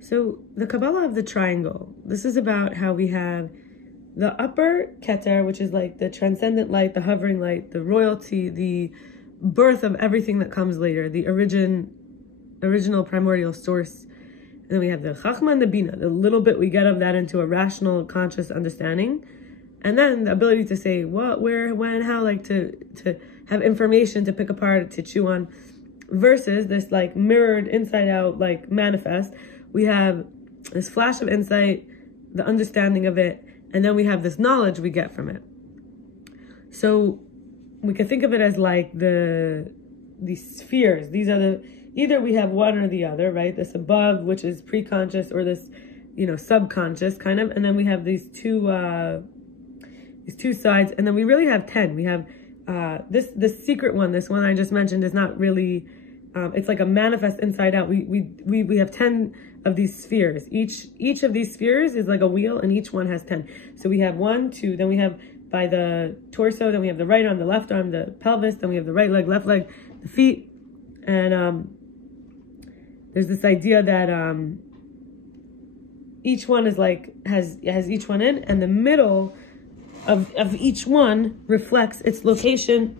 So the Kabbalah of the triangle, this is about how we have the upper Keter, which is like the transcendent light, the hovering light, the royalty, the birth of everything that comes later, the original primordial source. And then we have the Chachma and the Bina, the little bit we get of that into a rational, conscious understanding. And then the ability to say what, where, when, how, like to have information to pick apart, to chew on, versus this like mirrored inside out, like manifest. We have this flash of insight, the understanding of it, and then we have this knowledge we get from it. So we can think of it as like these spheres. These are either we have one or the other, right? This above, which is pre-conscious, or this, subconscious kind of. And then we have these two sides. And then we really have 10. We have this secret one. This one I just mentioned is not really, it's like a manifest inside out. We have 10 of these spheres. Each of these spheres is like a wheel, and each one has 10. So we have 1, 2, then we have by the torso, then we have the right arm, the left arm, the pelvis, then we have the right leg, left leg, the feet. And there's this idea that each one is like has each one in, and the middle of each one reflects its location.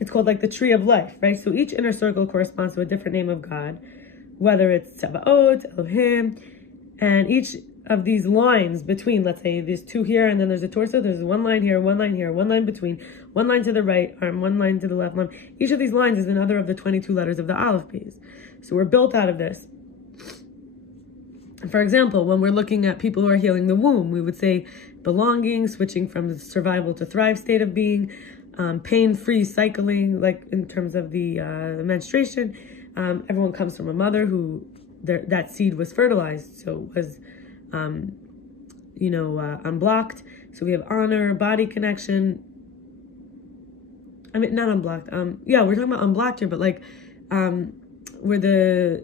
It's called like the tree of life, right? So each inner circle corresponds to a different name of God, whether it's Tzebaot, Elohim, and each of these lines between, let's say there's 2 here, and then there's a torso, there's one line here, one line here, one line between, one line to the right arm, one line to the left arm. Each of these lines is another of the 22 letters of the Aleph base. So we're built out of this. For example, when we're looking at people who are healing the womb, we would say belonging, switching from the survival to thrive state of being, pain-free cycling, like in terms of the menstruation. Everyone comes from a mother who that seed was fertilized, so it was unblocked. So we have honor, body connection. I mean, not unblocked. Yeah, we're talking about unblocked here, but like where the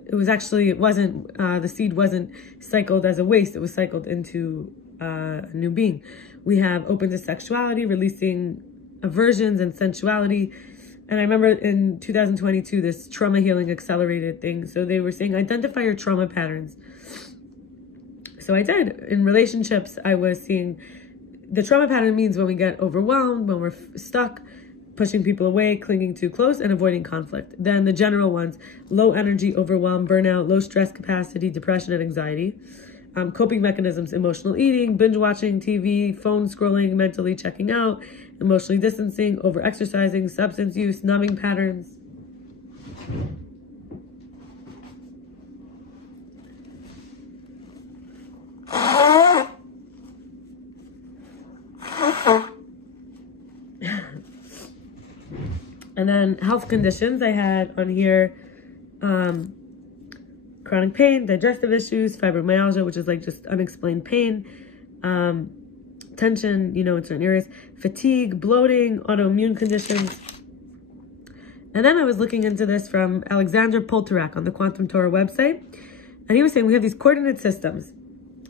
seed wasn't cycled as a waste. It was cycled into a new being. We have open to sexuality, releasing aversions and sensuality. And I remember in 2022, this trauma healing accelerated thing. So they were saying, identify your trauma patterns. So I did. In relationships, I was seeing the trauma pattern means when we get overwhelmed, when we're stuck, pushing people away, clinging too close, and avoiding conflict. Then the general ones, low energy, overwhelm, burnout, low stress capacity, depression, and anxiety. Coping mechanisms, emotional eating, binge watching TV, phone scrolling, mentally checking out, emotionally distancing, over-exercising, substance use, numbing patterns. And then health conditions I had on here, chronic pain, digestive issues, fibromyalgia, which is like just unexplained pain, tension, in certain areas, fatigue, bloating, autoimmune conditions. And then I was looking into this from Alexander Poltorak on the Quantum Torah website. And he was saying we have these coordinate systems.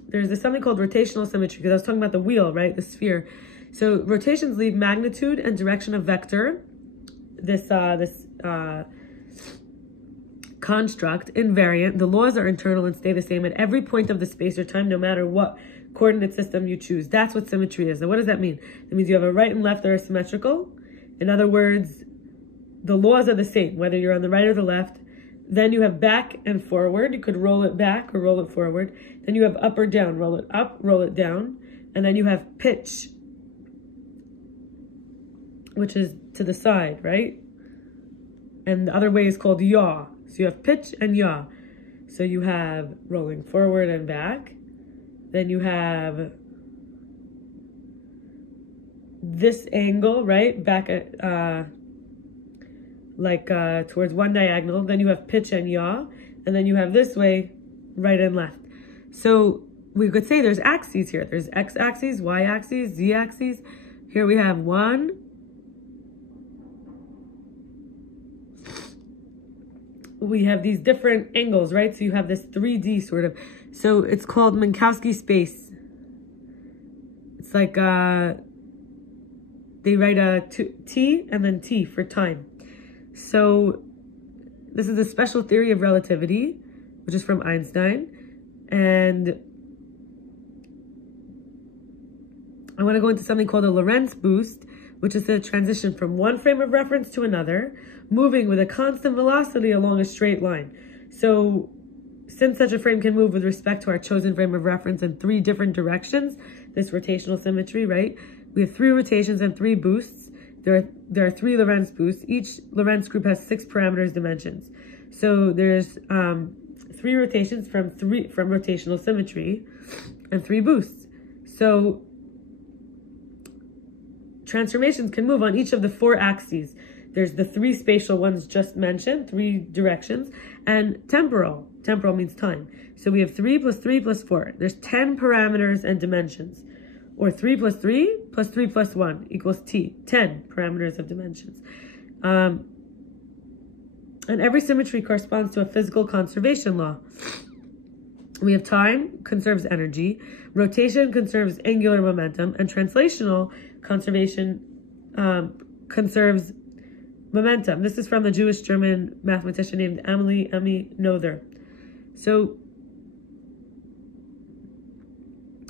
There's something called rotational symmetry, because I was talking about the wheel, right? The sphere. So rotations leave magnitude and direction of vector, this construct, invariant. The laws are internal and stay the same at every point of the space or time, no matter what coordinate system you choose. That's what symmetry is. Now, what does that mean? It means you have a right and left that are symmetrical. In other words, the laws are the same, whether you're on the right or the left. Then you have back and forward. You could roll it back or roll it forward. Then you have up or down, roll it up, roll it down. And then you have pitch, which is to the side, right? And the other way is called yaw. So you have pitch and yaw. So you have rolling forward and back. Then you have this angle, right? Back at, towards one diagonal. Then you have pitch and yaw. And then you have this way, right and left. So we could say there's axes here. There's x-axis, y-axis, z-axis. Here we have one. We have these different angles, right? So you have this 3D sort of. So it's called Minkowski space. It's like they write a T and then T for time. So this is a special theory of relativity, which is from Einstein. And I want to go into something called a Lorentz boost, which is the transition from one frame of reference to another, moving with a constant velocity along a straight line. So since such a frame can move with respect to our chosen frame of reference in 3 different directions, this rotational symmetry, right? We have 3 rotations and 3 boosts. There are 3 Lorentz boosts. Each Lorentz group has 6 parameters dimensions. So there's 3 rotations from rotational symmetry and 3 boosts. So transformations can move on each of the 4 axes. There's the 3 spatial ones just mentioned, 3 directions, and temporal. Temporal means time. So we have 3 plus 3 plus 4. There's 10 parameters and dimensions. Or 3 plus 3 plus 3 plus 1 equals t, 10 parameters of dimensions. And every symmetry corresponds to a physical conservation law. We have time conserves energy, rotation conserves angular momentum, and translational conservation conserves momentum. This is from the Jewish-German mathematician named Emmy Noether. So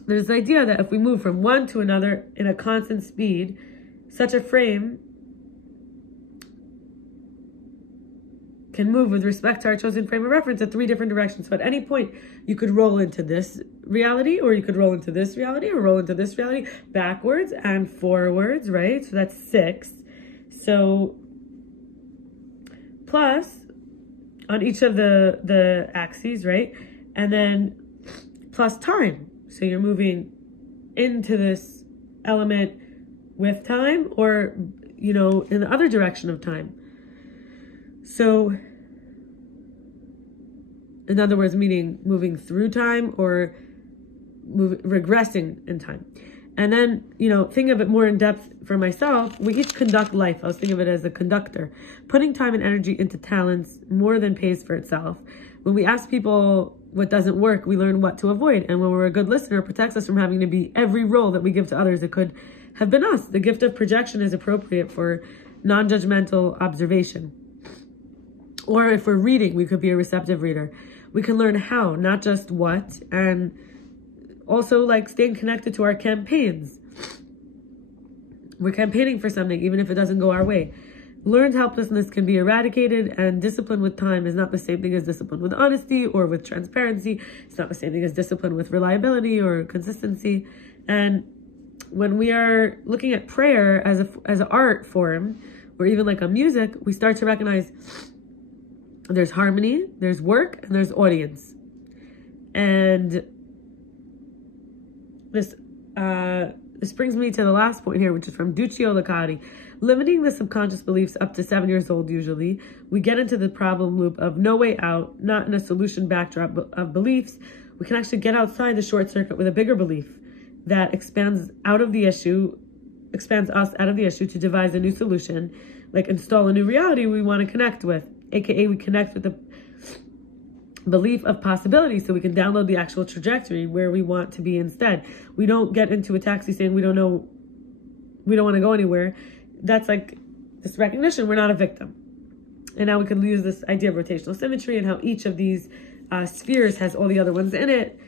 there's the idea that if we move from one to another in a constant speed, such a frame can move with respect to our chosen frame of reference in 3 different directions. So at any point, you could roll into this reality, or you could roll into this reality, or roll into this reality, backwards and forwards, right? So that's 6. So plus on each of the axes, right? And then plus time. So you're moving into this element with time, or, you know, in the other direction of time. So, in other words, meaning moving through time or regressing in time. And then, you know, think of it more in depth for myself. We each conduct life. I was thinking of it as a conductor. Putting time and energy into talents more than pays for itself. When we ask people what doesn't work, we learn what to avoid. And when we're a good listener, it protects us from having to be every role that we give to others. It could have been us. The gift of projection is appropriate for non-judgmental observation. Or if we're reading, we could be a receptive reader. We can learn how, not just what, and also like staying connected to our campaigns. We're campaigning for something, even if it doesn't go our way. Learned helplessness can be eradicated, and discipline with time is not the same thing as discipline with honesty or with transparency. It's not the same thing as discipline with reliability or consistency. And when we are looking at prayer as an art form, or even like a music, we start to recognize there's harmony, there's work, and there's audience. And this brings me to the last point here, which is from Duccio Licati. Limiting the subconscious beliefs up to 7 years old, usually, we get into the problem loop of no way out, not in a solution backdrop of beliefs. We can actually get outside the short circuit with a bigger belief that expands us out of the issue to devise a new solution, like install a new reality we want to connect with, aka we connect with the belief of possibility so we can download the actual trajectory where we want to be instead. We don't get into a taxi saying we don't want to go anywhere. That's like this recognition we're not a victim. And now we can use this idea of rotational symmetry and how each of these spheres has all the other ones in it.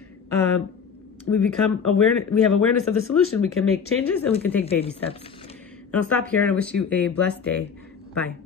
We become aware. We have awareness of the solution. We can make changes and we can take baby steps. And I'll stop here, and I wish you a blessed day. Bye.